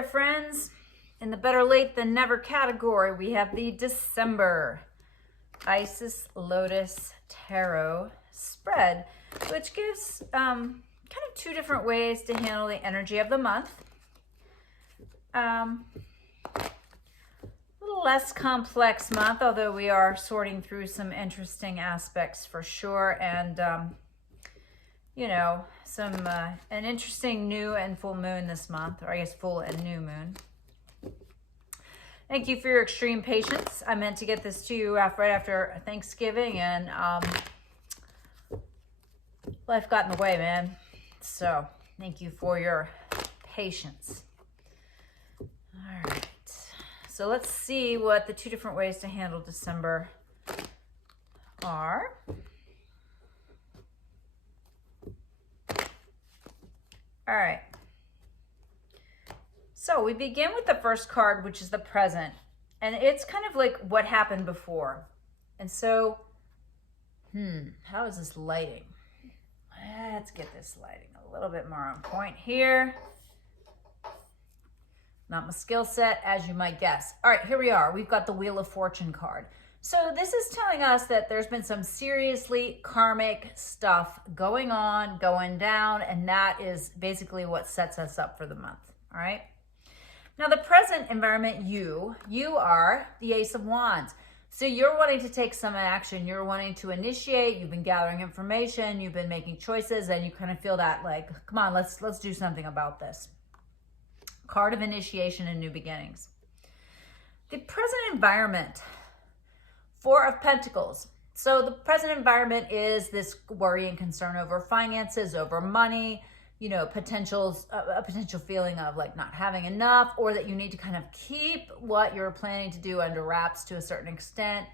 there, friends. In the better late than never category, we have the December Isis Lotus Tarot spread, which gives kind of two different ways to handle the energy of the month. A little less complex month, although we are sorting through some interesting aspects for sure, and you know, an interesting new and full moon this month, or I guess full and new moon. Thank you for your extreme patience. I meant to get this to you right after Thanksgiving, and life got in the way, man. So thank you for your patience. All right. So let's see what the two different ways to handle December are. All right. So we begin with the first card, which is the present. And it's kind of like what happened before. And so, how is this lighting? Let's get this lighting a little bit more on point here. Not my skill set, as you might guess. All right, here we are. We've got the Wheel of Fortune card. So this is telling us that there's been some seriously karmic stuff going on, going down, and that is basically what sets us up for the month, all right? Now, the present environment, you are the Ace of Wands. So you're wanting to take some action. You're wanting to initiate. You've been gathering information. You've been making choices, and you kind of feel that like, come on, let's do something about this. Card of initiation and new beginnings. The present environment, Four of Pentacles. So the present environment is this worry and concern over finances, over money, you know, a potential feeling of like not having enough, or that you need to kind of keep what you're planning to do under wraps to a certain extent.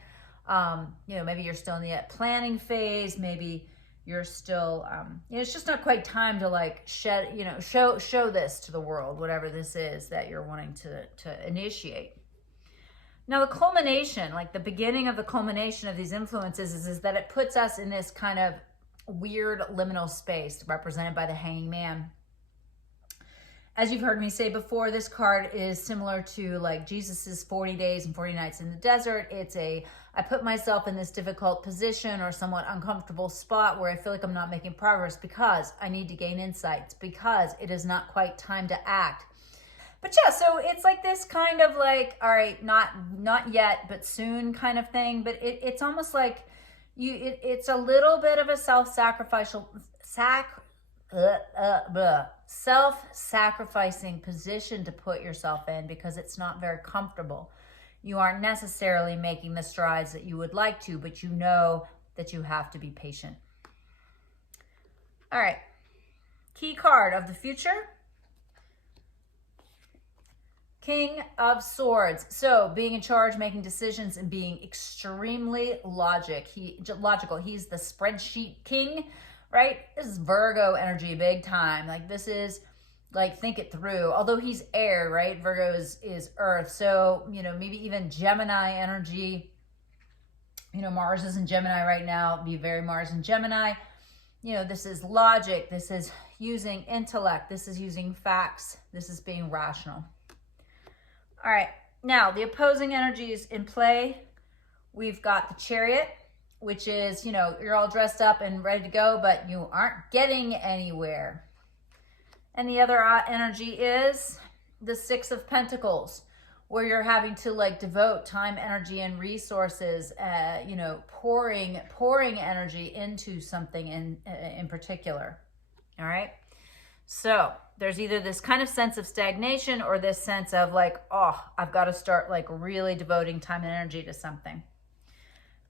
You know, maybe you're still in the planning phase. Maybe you're still, you know, it's just not quite time to like show this to the world, whatever this is that you're wanting to initiate. Now, the culmination, like the beginning of the culmination of these influences is that it puts us in this kind of weird liminal space represented by the Hanging Man. As you've heard me say before, this card is similar to like Jesus's 40 days and 40 nights in the desert. It's I put myself in this difficult position or somewhat uncomfortable spot where I feel like I'm not making progress because I need to gain insights, because it is not quite time to act. But yeah, so it's like this kind of like, all right, not yet, but soon kind of thing. But it's almost like it's a little bit of a self-sacrificing position to put yourself in, because it's not very comfortable. You aren't necessarily making the strides that you would like to, but you know that you have to be patient. All right, key card of the future. King of Swords. So being in charge, making decisions, and being extremely logical. He's the spreadsheet king, right? This is Virgo energy big time. Like this is like think it through. Although he's air, right? Virgo is earth. So, you know, maybe even Gemini energy. You know, Mars is in Gemini right now. Be very Mars in Gemini. You know, this is logic. This is using intellect. This is using facts. This is being rational. All right, now the opposing energies in play. We've got the Chariot, which is, you know, you're all dressed up and ready to go, but you aren't getting anywhere. And the other energy is the Six of Pentacles, where you're having to like devote time, energy, and resources, you know, pouring energy into something in particular. All right. So there's either this kind of sense of stagnation or this sense of like, oh, I've got to start like really devoting time and energy to something.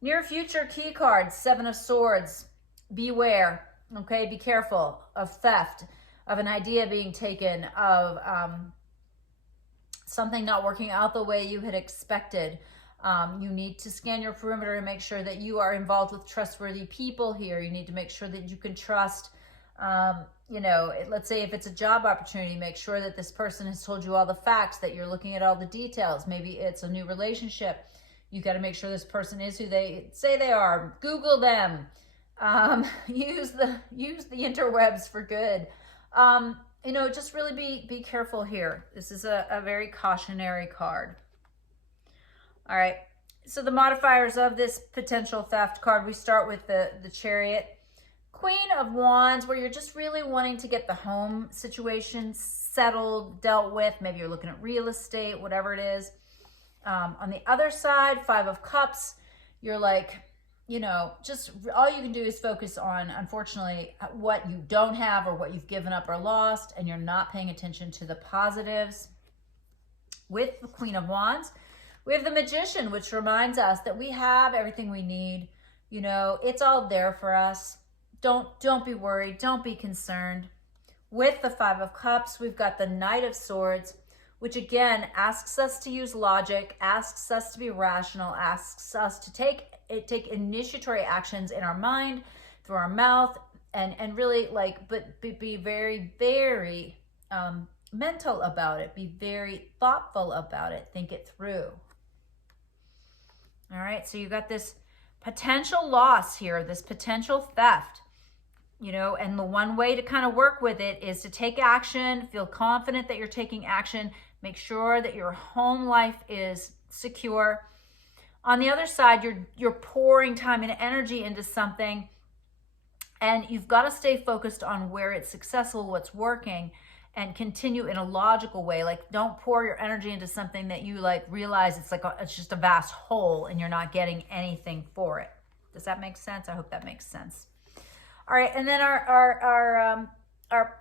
Near future key cards, Seven of Swords. Beware, okay? Be careful of theft, of an idea being taken, of something not working out the way you had expected. You need to scan your perimeter and make sure that you are involved with trustworthy people here. You need to make sure that you can trust. You know, let's say if it's a job opportunity, make sure that this person has told you all the facts, that you're looking at all the details. Maybe it's a new relationship. You got to make sure this person is who they say they are. Google them. Use the interwebs for good. you know, just really be careful here. This is a very cautionary card. All right. So the modifiers of this potential theft card, we start with the Chariot. Queen of Wands, where you're just really wanting to get the home situation settled, dealt with. Maybe you're looking at real estate, whatever it is. On the other side, Five of Cups, you're like, you know, just all you can do is focus on, unfortunately, what you don't have or what you've given up or lost, and you're not paying attention to the positives. With the Queen of Wands, we have the Magician, which reminds us that we have everything we need. You know, it's all there for us. Don't be worried. Don't be concerned. With the Five of Cups, we've got the Knight of Swords, which again asks us to use logic, asks us to be rational, asks us to take initiatory actions in our mind, through our mouth, and really like, but be very, very mental about it. Be very thoughtful about it. Think it through. All right, so you got this potential loss here, this potential theft, you know, and the one way to kind of work with it is to take action, feel confident that you're taking action, make sure that your home life is secure. On the other side, you're pouring time and energy into something, and you've got to stay focused on where it's successful, what's working, and continue in a logical way. Like, don't pour your energy into something that you like realize it's just a vast hole and you're not getting anything for it. Does that make sense? I hope that makes sense. All right, and then our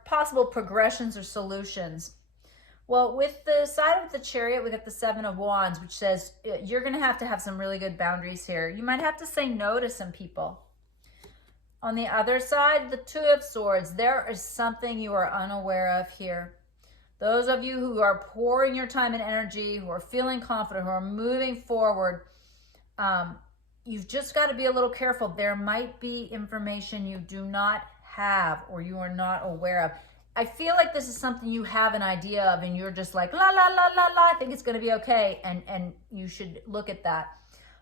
possible progressions or solutions. Well, with the side of the Chariot, we got the Seven of Wands, which says you're going to have some really good boundaries here. You might have to say no to some people. On the other side, the Two of Swords, there is something you are unaware of here. Those of you who are pouring your time and energy, who are feeling confident, who are moving forward, you've just got to be a little careful. There might be information you do not have or you are not aware of. I feel like this is something you have an idea of and you're just like, la, la, la, la, la, I think it's going to be okay. And you should look at that.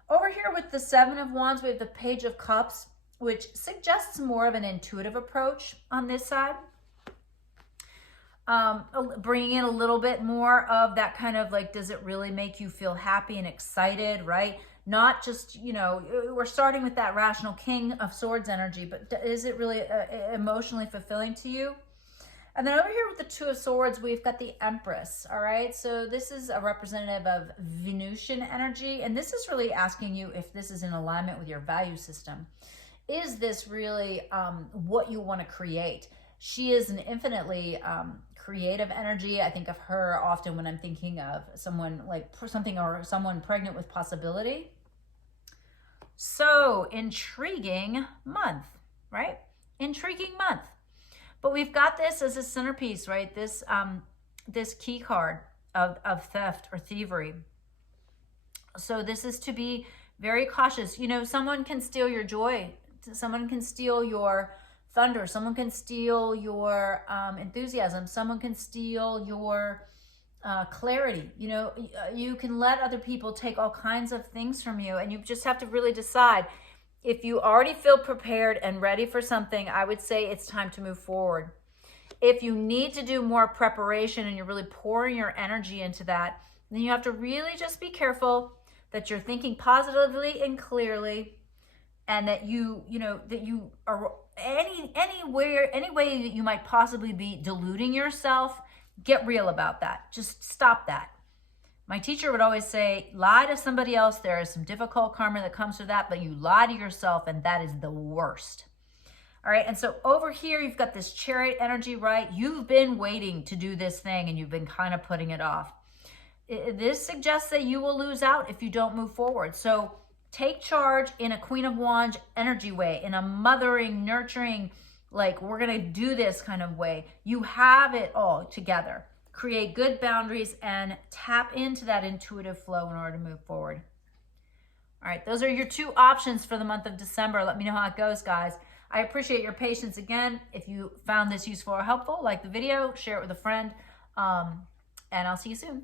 Over here with the Seven of Wands, we have the Page of Cups, which suggests more of an intuitive approach on this side. Bringing in a little bit more of that kind of like, does it really make you feel happy and excited, right? Not just, you know, we're starting with that rational King of Swords energy, but is it really emotionally fulfilling to you? And then over here with the Two of Swords, we've got the Empress, all right? So this is a representative of Venusian energy, and this is really asking you if this is in alignment with your value system. Is this really what you want to create? She is an infinitely creative energy. I think of her often when I'm thinking of someone like something or someone pregnant with possibility. So intriguing month, right? Intriguing month. But we've got this as a centerpiece, right? This this key card of theft or thievery. So this is to be very cautious. You know, someone can steal your joy. Someone can steal your thunder. Someone can steal your enthusiasm. Someone can steal your clarity. You know, you can let other people take all kinds of things from you, and you just have to really decide. If you already feel prepared and ready for something, I would say it's time to move forward. If you need to do more preparation and you're really pouring your energy into that, then you have to really just be careful that you're thinking positively and clearly, and that you know, that you are any way that you might possibly be deluding yourself. Get real about that. Just stop that. My teacher would always say, lie to somebody else. There is some difficult karma that comes with that, but you lie to yourself, and that is the worst. All right, and so over here, you've got this Chariot energy, right? You've been waiting to do this thing, and you've been kind of putting it off. This suggests that you will lose out if you don't move forward. So take charge in a Queen of Wands energy way, in a mothering, nurturing, like we're going to do this kind of way. You have it all together. Create good boundaries and tap into that intuitive flow in order to move forward. All right, those are your two options for the month of December. Let me know how it goes, guys. I appreciate your patience again. If you found this useful or helpful, like the video, share it with a friend, and I'll see you soon.